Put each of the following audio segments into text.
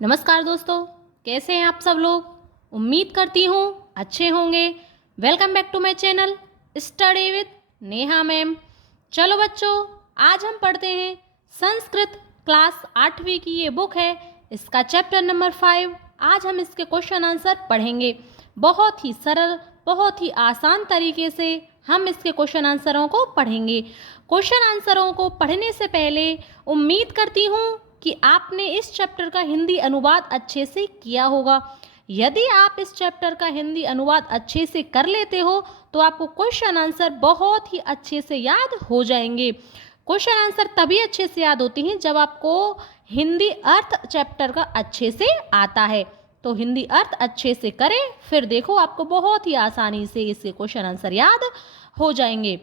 नमस्कार दोस्तों, कैसे हैं आप सब लोग। उम्मीद करती हूँ अच्छे होंगे। Welcome back to my channel study with Neha ma'am. चलो बच्चों, आज हम पढ़ते हैं संस्कृत क्लास 8वीं की ये बुक है, इसका चैप्टर नंबर 5। आज हम इसके क्वेश्चन आंसर पढ़ेंगे। बहुत ही सरल, बहुत ही आसान तरीके से हम इसके क्वेश्चन आंसरों को पढ़ेंगे। क्वेश्चन आंसरों को पढ़ने से पहले उम्मीद करती हूँ कि आपने इस चैप्टर का हिंदी अनुवाद अच्छे से किया होगा। यदि आप इस चैप्टर का हिंदी अनुवाद अच्छे से कर लेते हो तो आपको क्वेश्चन आंसर बहुत ही अच्छे से याद हो जाएंगे। क्वेश्चन आंसर तभी अच्छे से याद होती हैं जब आपको हिंदी अर्थ चैप्टर का अच्छे से आता है। तो हिंदी अर्थ अच्छे से करें, फिर देखो आपको बहुत ही आसानी से इसके क्वेश्चन आंसर याद हो जाएंगे।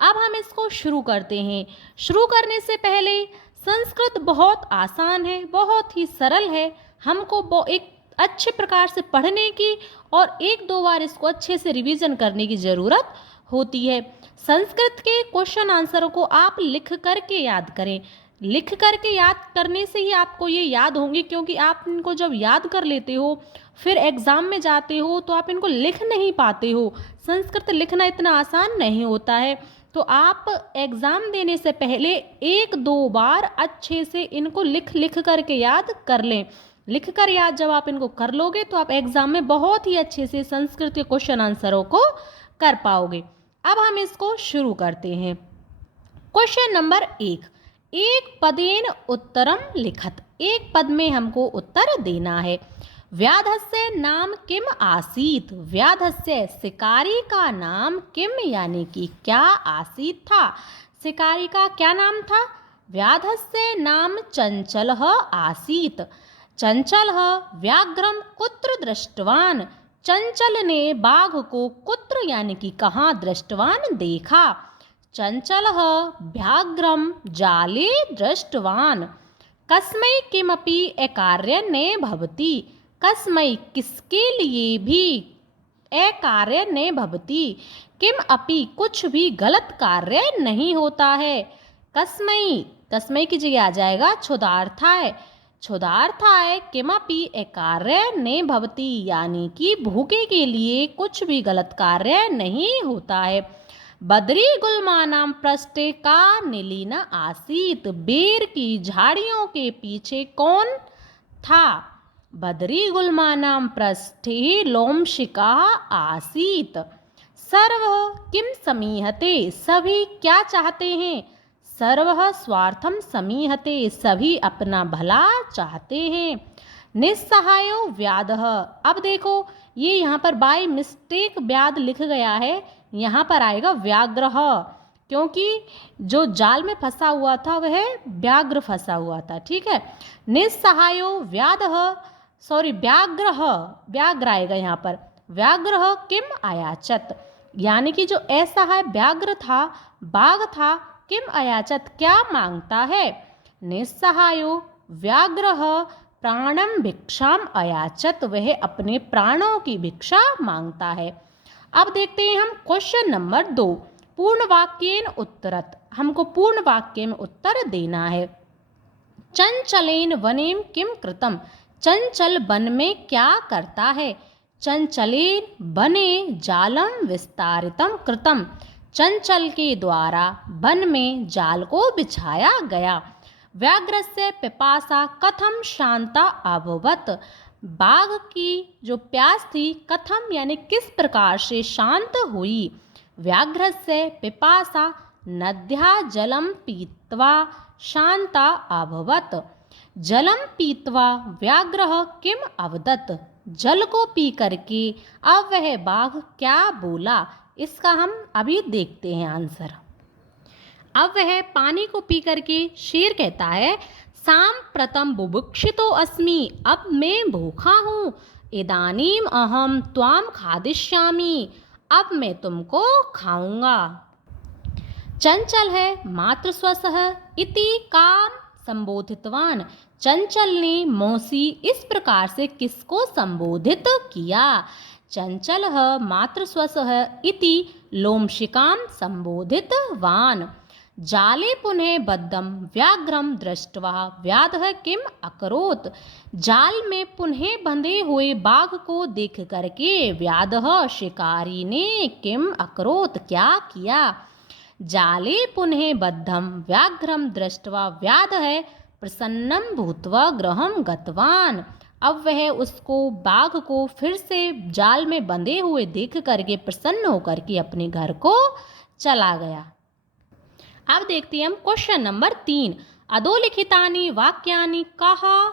अब हम इसको शुरू करते हैं। शुरू करने से पहले संस्कृत बहुत आसान है, बहुत ही सरल है। हमको एक अच्छे प्रकार से पढ़ने की और एक दो बार इसको अच्छे से रिवीजन करने की ज़रूरत होती है। संस्कृत के क्वेश्चन आंसरों को आप लिख करके याद करें। लिख करके याद करने से ही आपको ये याद होंगे, क्योंकि आप इनको जब याद कर लेते हो फिर एग्ज़ाम में जाते हो तो आप इनको लिख नहीं पाते हो। संस्कृत लिखना इतना आसान नहीं होता है। तो आप एग्ज़ाम देने से पहले एक दो बार अच्छे से इनको लिख करके याद कर लें। लिख कर याद जब आप इनको कर लोगे तो आप एग्ज़ाम में बहुत ही अच्छे से संस्कृत के क्वेश्चन आंसरों को कर पाओगे। अब हम इसको शुरू करते हैं। क्वेश्चन नंबर 1, एक पदेन उत्तरम लिखत। एक पद में हमको उत्तर देना है। व्याधस्य नाम किम आसीत। व्याधस्य शिकारी का नाम किम यानी कि क्या आसीत था। शिकारी का क्या नाम था। व्याधस्य नाम चंचलः आसीत। चंचलः व्याघ्रम कुत्र दृष्टवान। चंचल ने बाघ को कुत्र यानी कि कहाँ दृष्टवान देखा। चंचलः व्याघ्रम जाले दृष्टवान। कस्मै किमपि अकार्य न भवति। कस्मै किसके लिए भी, अकार्य न भवति। किम अपि कुछ भी गलत कार्य नहीं होता है। कस्मै, कस्मै की जगह आ जाएगा क्षुधार्थाय। क्षुधार्थाय किमपि अकार्य न भवति यानी कि भूखे के लिए कुछ भी गलत कार्य नहीं होता है। बद्री गुल्मानाम पृष्ठे का निलीन आसीत। बेर की झाड़ियों के पीछे कौन था। बद्री गुल्मानाम पृष्ठे लोमशिका आसीत। सर्व किम समीहते। सभी क्या चाहते हैं। सर्व स्वार्थम समीहते। सभी अपना भला चाहते हैं। निस्सहायो व्याधः। अब देखो ये यहाँ पर बाय मिस्टेक व्याध लिख गया है, यहाँ पर आएगा व्याघ्र, क्योंकि जो जाल में फंसा हुआ था वह व्याघ्र फंसा हुआ था। ठीक है, निस्सहायो व्याधः, सॉरी व्याघ्र, व्याघ्र आएगा यहाँ पर। व्याघ्र किम अयाचत यानी कि जो ऐसा है व्याघ्र था, बाघ था, किम अयाचत क्या मांगता है। निस्सहायो व्याघ्र प्राणम भिक्षाम अयाचत, वह अपने प्राणों की भिक्षा मांगता है। अब देखते हैं हम क्वेश्चन नंबर 2, पूर्ण वाक्येन उत्तरत। हमको पूर्ण वाक्य में उत्तर देना है। चंचलेन वनेम किम कृतम। चंचल वन में क्या करता है। चंचलेन वने जालम विस्तारितम कृतम। चंचल के द्वारा वन में जाल को बिछाया गया। व्याघ्रस्य पिपासा कथम शांता अभवत। बाघ की जो प्यास थी कथम यानी किस प्रकार से शांत हुई। व्याघ्रस्य पिपासा नद्या जलम पीत्वा शांता अभवत। जलम पीत्वा व्याघ्र किम अवदत। जल को पी करके अब वह बाघ क्या बोला, इसका हम अभी देखते हैं आंसर। अब वह पानी को पी करके शेर कहता है, साम प्रथम बुभुक्षितो अस्मि। अब मैं भूखा हूँ। इदानीम अहम त्वाम खादिष्यामि। अब मैं तुमको खाऊंगा। चंचल है मातृस्वसः इति काम संबोधितवान। चंचल ने मौसी इस प्रकार से किसको संबोधित किया। चंचल मातृस्वसः इति लोमशिकाम संबोधितवान। जाले पुनः बद्धं व्याघ्रं दृष्ट्वा व्याधः किम अकरोत्। जाल में पुनः बंधे हुए बाघ को देख करके व्याधः शिकारी ने किम अकरोत् क्या किया। जाले पुनः बद्धं व्याघ्रं दृष्ट्वा व्याधः प्रसन्नं भूत्वा गृहं गतवान्। अब वह उसको बाघ को फिर से जाल में बंधे हुए देख करके प्रसन्न होकर के अपने घर को चला गया। अब देखते हैं हम क्वेश्चन नंबर 3। अधोलिखितानि वाक्यानि कः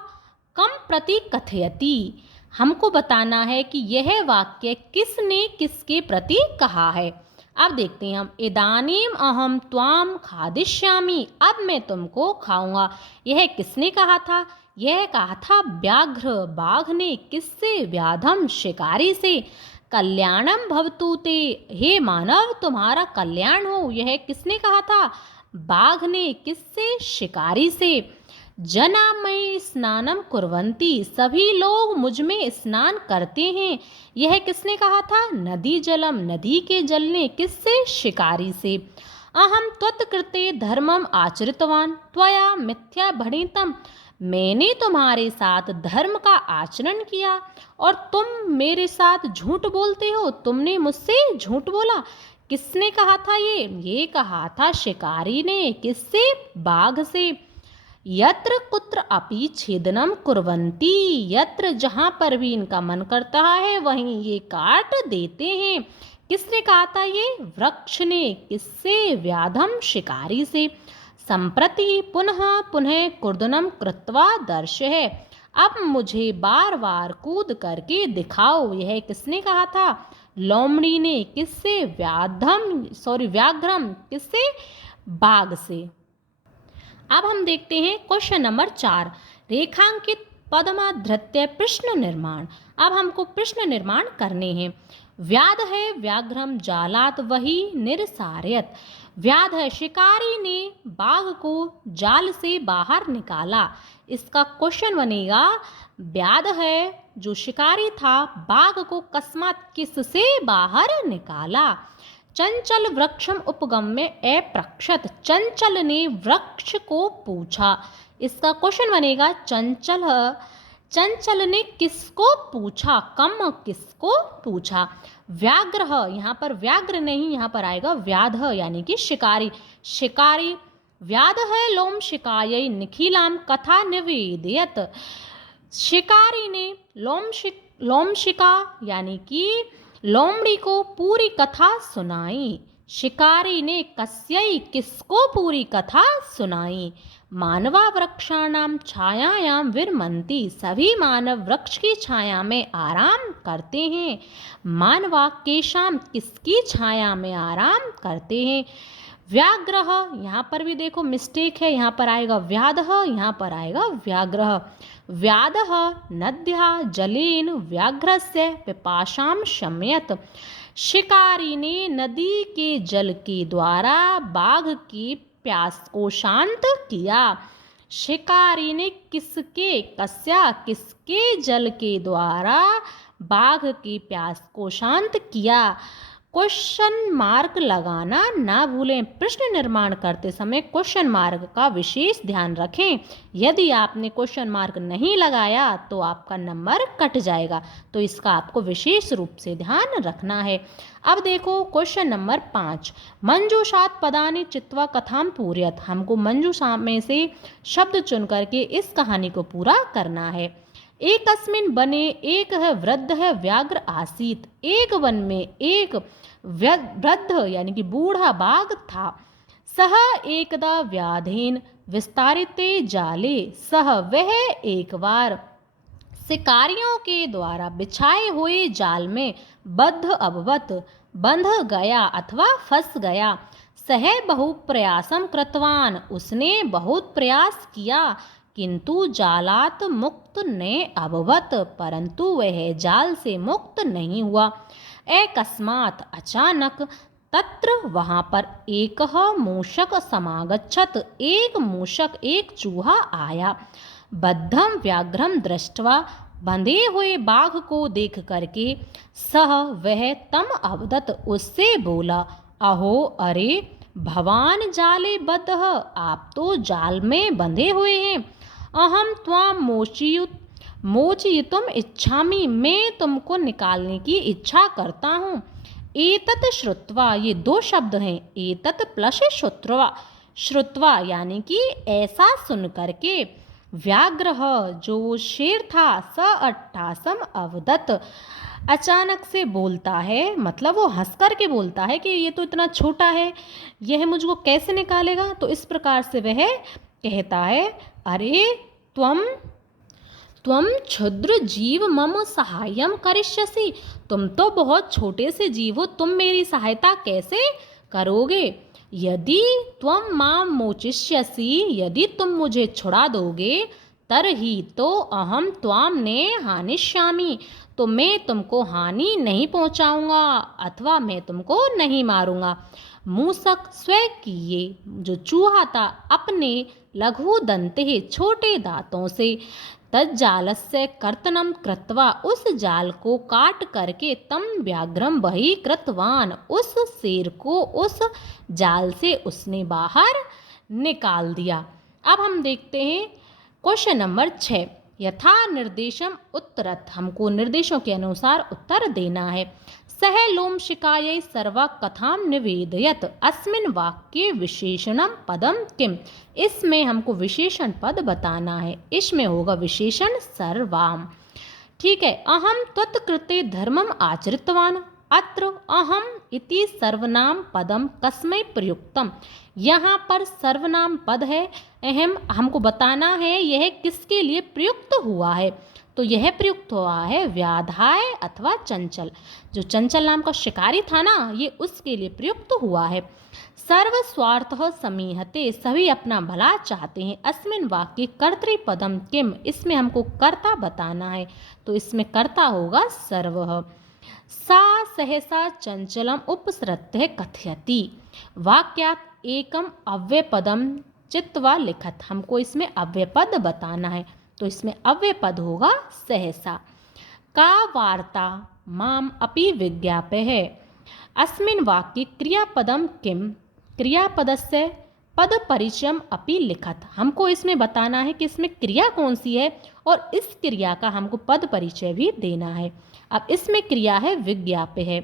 कम प्रति कथयति। हमको बताना है कि यह वाक्य किसने किसके प्रति कहा है। अब देखते हैं हम। इदानीम अहम त्वाम खादिष्यामि, अब मैं तुमको खाऊंगा। यह किसने कहा था। यह कहा था व्याघ्र बाघ ने। किससे। व्याधम शिकारी से। कल्याणम भवतु ते, हे मानव तुम्हारा कल्याण हो। यह किसने कहा था। बाघ ने। किससे। शिकारी से। जना मयि स्नानम कुर्वन्ति, सभी लोग मुझ में स्नान करते हैं। यह किसने कहा था। नदी जलम, नदी के जल ने। किससे। शिकारी से। अहम त्वत्कृते धर्मम आचरितवान त्वया मिथ्या भणितम, मैंने तुम्हारे साथ धर्म का आचरण किया और तुम मेरे साथ झूठ बोलते हो। तुमने मुझसे झूठ बोला। किसने कहा था। ये कहा था शिकारी ने। किससे। बाघ से। यत्र कुत्र अपि छेदनम कुर्वन्ति, यत्र जहाँ पर भी इनका मन करता है वहीं ये काट देते हैं। किसने कहा था। ये वृक्ष ने। किससे। व्याधम शिकारी से। संप्रति पुनः पुनः कूर्दनम कृत्वा दर्श है, अब मुझे बार बार कूद करके दिखाओ। यह किसने कहा था। लोमड़ी ने। किससे। व्याघ्रम। किससे। बाघ से। अब हम देखते हैं क्वेश्चन नंबर 4। रेखांकित पदमाधृत्य प्रश्न निर्माण। अब हमको प्रश्न निर्माण करने हैं। व्याध है व्याघ्रम जालात वही निरसार्यत। व्याध है शिकारी ने बाघ को जाल से बाहर निकाला। इसका क्वेश्चन बनेगा व्याध है जो शिकारी था बाघ को अकस्मात किससे बाहर निकाला। चंचल वृक्षम उपगम्य अप्रक्षत, चंचल ने वृक्ष को पूछा। इसका क्वेश्चन बनेगा चंचल ने किसको पूछा। कम किसको पूछा। व्याघ्र, यहाँ पर व्याघ्र नहीं, यहाँ पर आएगा व्याध यानी कि शिकारी। शिकारी व्याध है लोम शिकाय निखिलाम कथा निवेदयत। शिकारी ने लोमशिका यानी कि लोमड़ी को पूरी कथा सुनाई। शिकारी ने कस्यै किसको पूरी कथा सुनाई। मानवा वृक्षाणाम छायायाम विरमन्ति, सभी मानव वृक्ष की छाया में आराम करते हैं। मानवा केशाम किसकी छाया में आराम करते हैं। व्याघ्र, यहाँ पर भी देखो मिस्टेक है, यहाँ पर आएगा व्याधः, यहाँ पर आएगा व्याघ्र। व्याधः नद्या जलेन व्याघ्रस्य पिपाशाम शमयत। शिकारी ने नदी के जल के द्वारा बाघ की प्यास को शांत किया। शिकारी ने किसके जल के द्वारा बाघ की प्यास को शांत किया। क्वेश्चन मार्क लगाना ना भूलें। प्रश्न निर्माण करते समय क्वेश्चन मार्क का विशेष ध्यान रखें। यदि आपने क्वेश्चन मार्क नहीं लगाया तो आपका नंबर कट जाएगा, तो इसका आपको विशेष रूप से ध्यान रखना है। अब देखो क्वेश्चन नंबर 5। मंजूषात पदानि चित्वा कथाम पूरयत। हमको मंजूषा में से शब्द चुन करके इस कहानी को पूरा करना है। एकस्मिन् वने एक है वृद्ध है व्याघ्र आसीत। एक वन में एक वृद्ध यानी कि बूढ़ा बाघ था। सह एकदा व्याधेन विस्तारिते जाले, सह वह एक बार शिकारियों के द्वारा बिछाए हुए जाल में बद्ध अभवत बंध गया अथवा फंस गया। सह बहु प्रयासम कृतवान, उसने बहुत प्रयास किया, किंतु जालात मुक्त ने अभवत, परंतु वह जाल से मुक्त नहीं हुआ। अकस्मात अचानक तत्र वहाँ पर एक मूषक समागच्छत, एक मूषक एक चूहा आया। बद्धम व्याघ्रम दृष्ट्वा, बंधे हुए बाघ को देख करके सह वह तम अवदत उससे बोला, अहो अरे भवान जाले बद्धः, आप तो जाल में बंधे हुए हैं। अहम त्वाम मोचयितुम इच्छामि, मैं तुमको निकालने की इच्छा करता हूँ। एतत् श्रुत्वा, ये दो शब्द हैं, एतत् प्लस श्रुत्वा। श्रुत्वा यानी कि ऐसा सुन करके, व्याघ्रः जो शेर था, स अट्ठासम अवदत्, अचानक से बोलता है, मतलब वो हंस कर के बोलता है कि ये तो इतना छोटा है, यह मुझको कैसे निकालेगा। तो इस प्रकार से वह कहता है, अरे त्वम त्वम क्षुद्र जीव मम सहायम करिष्यसि, तुम तो बहुत छोटे से जीव हो, तुम मेरी सहायता कैसे करोगे। यदि त्वम माम मोचिष्यसि, यदि तुम मुझे छुड़ा दोगे, तरही तो अहम त्वाम ने हानिष्यामि, तो मैं तुमको हानि नहीं पहुंचाऊंगा अथवा मैं तुमको नहीं मारूंगा। मूसक स्वयं किए, जो चूहा था, अपने लघु दंते, छोटे दांतों से, तज्जालस्य कर्तनम कृत्वा, उस जाल को काट करके, तम व्याघ्रम बहि कृतवान, उस शेर को उस जाल से उसने बाहर निकाल दिया। अब हम देखते हैं क्वेश्चन नंबर 6। यथा निर्देशम उत्तरत, हमको निर्देशों के अनुसार उत्तर देना है। सह लोमशिकायै सर्वा कथाम निवेदयत, अस्मिन् वाक्ये विशेषणम पदम किम, इसमें हमको विशेषण पद बताना है, इसमें होगा विशेषण सर्वाम। ठीक है। अहम त्वत्कृते धर्मम आचरितवान, अत्र अहम इति सर्वनाम पदम कस्मै प्रयुक्तम, यहाँ पर सर्वनाम पद है, अहम हमको बताना है यह किसके लिए प्रयुक्त हुआ है। तो यह प्रयुक्त हुआ है व्याधाय अथवा चंचल, जो चंचल नाम का शिकारी था ना, ये उसके लिए प्रयुक्त हुआ है। सर्वस्वार्थ समीहते, सभी अपना भला चाहते हैं। अस्मिन् वाक्य कर्तृपदम किम, इसमें हमको कर्ता बताना है, तो इसमें कर्ता होगा सर्वः। सा सहसा चंचलम उपसृत्य कथयति, वाक्यात् एकम अव्ययपदम चित्वा लिखत, हमको इसमें अव्ययपद बताना है, तो इसमें अव्ययपद होगा सहसा। का वार्ता माम अपि विज्ञापय, अस्मिन् वाक्ये क्रियापदम किम, क्रियापदस्य पद परिचयम अपि लिखत, हमको इसमें बताना है कि इसमें क्रिया कौन सी है और इस क्रिया का हमको पद परिचय भी देना है। अब इसमें क्रिया है विज्ञाप्य है,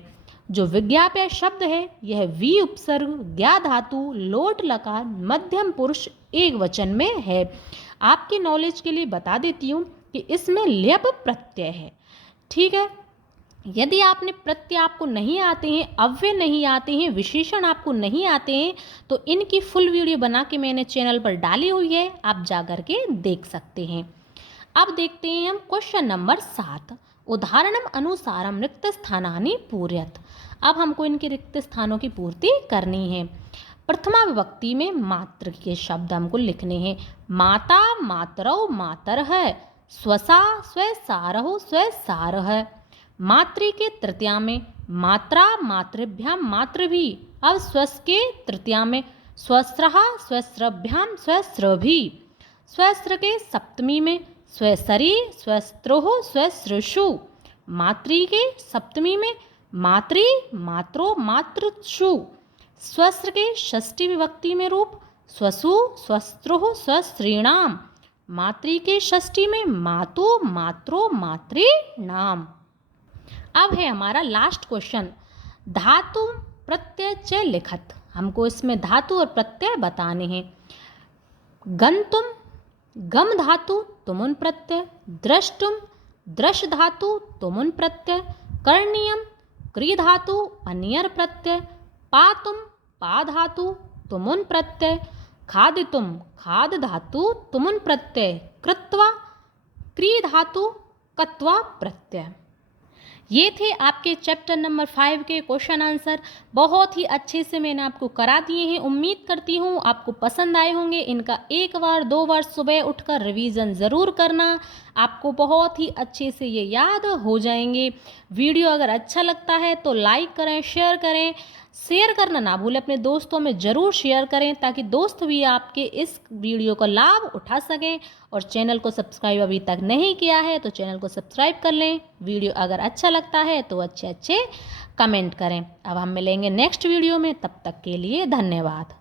जो विज्ञाप्य शब्द है यह वी उपसर्ग, ज्ञा धातु, लोट लकार, मध्यम पुरुष एक वचन में है। आपकी नॉलेज के लिए बता देती हूँ कि इसमें ल्यप प्रत्यय है। ठीक है। यदि आपने प्रत्यय आपको नहीं आते हैं, अव्यय नहीं आते हैं, विशेषण आपको नहीं आते हैं, तो इनकी फुल वीडियो बना के मैंने चैनल पर डाली हुई है, आप जा कर के देख सकते हैं। अब देखते हैं हम क्वेश्चन नंबर 7। उदाहरणम अनुसारम रिक्त स्थानानि पूर्यत, अब हमको इनके रिक्त स्थानों की पूर्ति करनी है। प्रथमा विभक्ति में मात्र के शब्द हमको लिखने हैं। माता मातरौ मातरः, स्वसा स्वसारौ स्वसारः। मातृ के तृतीया में मात्रा मातृभ्याम मातृभी, अब स्वस के तृतीया में स्वस्रः स्वस्रभ्याम स्वस्रभी। स्वस्र के सप्तमी में स्वसरी स्वस्त्रोः स्वसृषु। मातृ के सप्तमी में मातृ मात्रो मातृषु। स्वस्र के षष्ठी विभक्ति में रूप स्वसु स्वस्त्रोः स्वस्त्रीणाम। मातृ के षष्ठी में मातु मात्रो मातृणाम। अब है हमारा लास्ट क्वेश्चन, धातु प्रत्यय च लिखत, हमको इसमें धातु और प्रत्यय बताने हैं। गंतुम गम धातु तुमुन प्रत्यय, द्रष्टुम द्रश धातु तुमुन प्रत्यय, करणीयम क्री धातु अनियर प्रत्यय, पातुम पा धातु तुमुन प्रत्यय, खादितुम खाद धातु तुमुन प्रत्यय, कृत्वा क्री धातु कत्वा प्रत्यय। ये थे आपके चैप्टर नंबर 5 के क्वेश्चन आंसर। बहुत ही अच्छे से मैंने आपको करा दिए हैं। उम्मीद करती हूँ आपको पसंद आए होंगे। इनका एक बार 2 बार सुबह उठकर रिवीजन ज़रूर करना। आपको बहुत ही अच्छे से ये याद हो जाएंगे। वीडियो अगर अच्छा लगता है तो लाइक करें, शेयर करें। शेयर करना ना भूलें, अपने दोस्तों में ज़रूर शेयर करें ताकि दोस्त भी आपके इस वीडियो का लाभ उठा सकें। और चैनल को सब्सक्राइब अभी तक नहीं किया है तो चैनल को सब्सक्राइब कर लें। वीडियो अगर अच्छा लगता है तो अच्छे अच्छे कमेंट करें। अब हम मिलेंगे नेक्स्ट वीडियो में, तब तक के लिए धन्यवाद।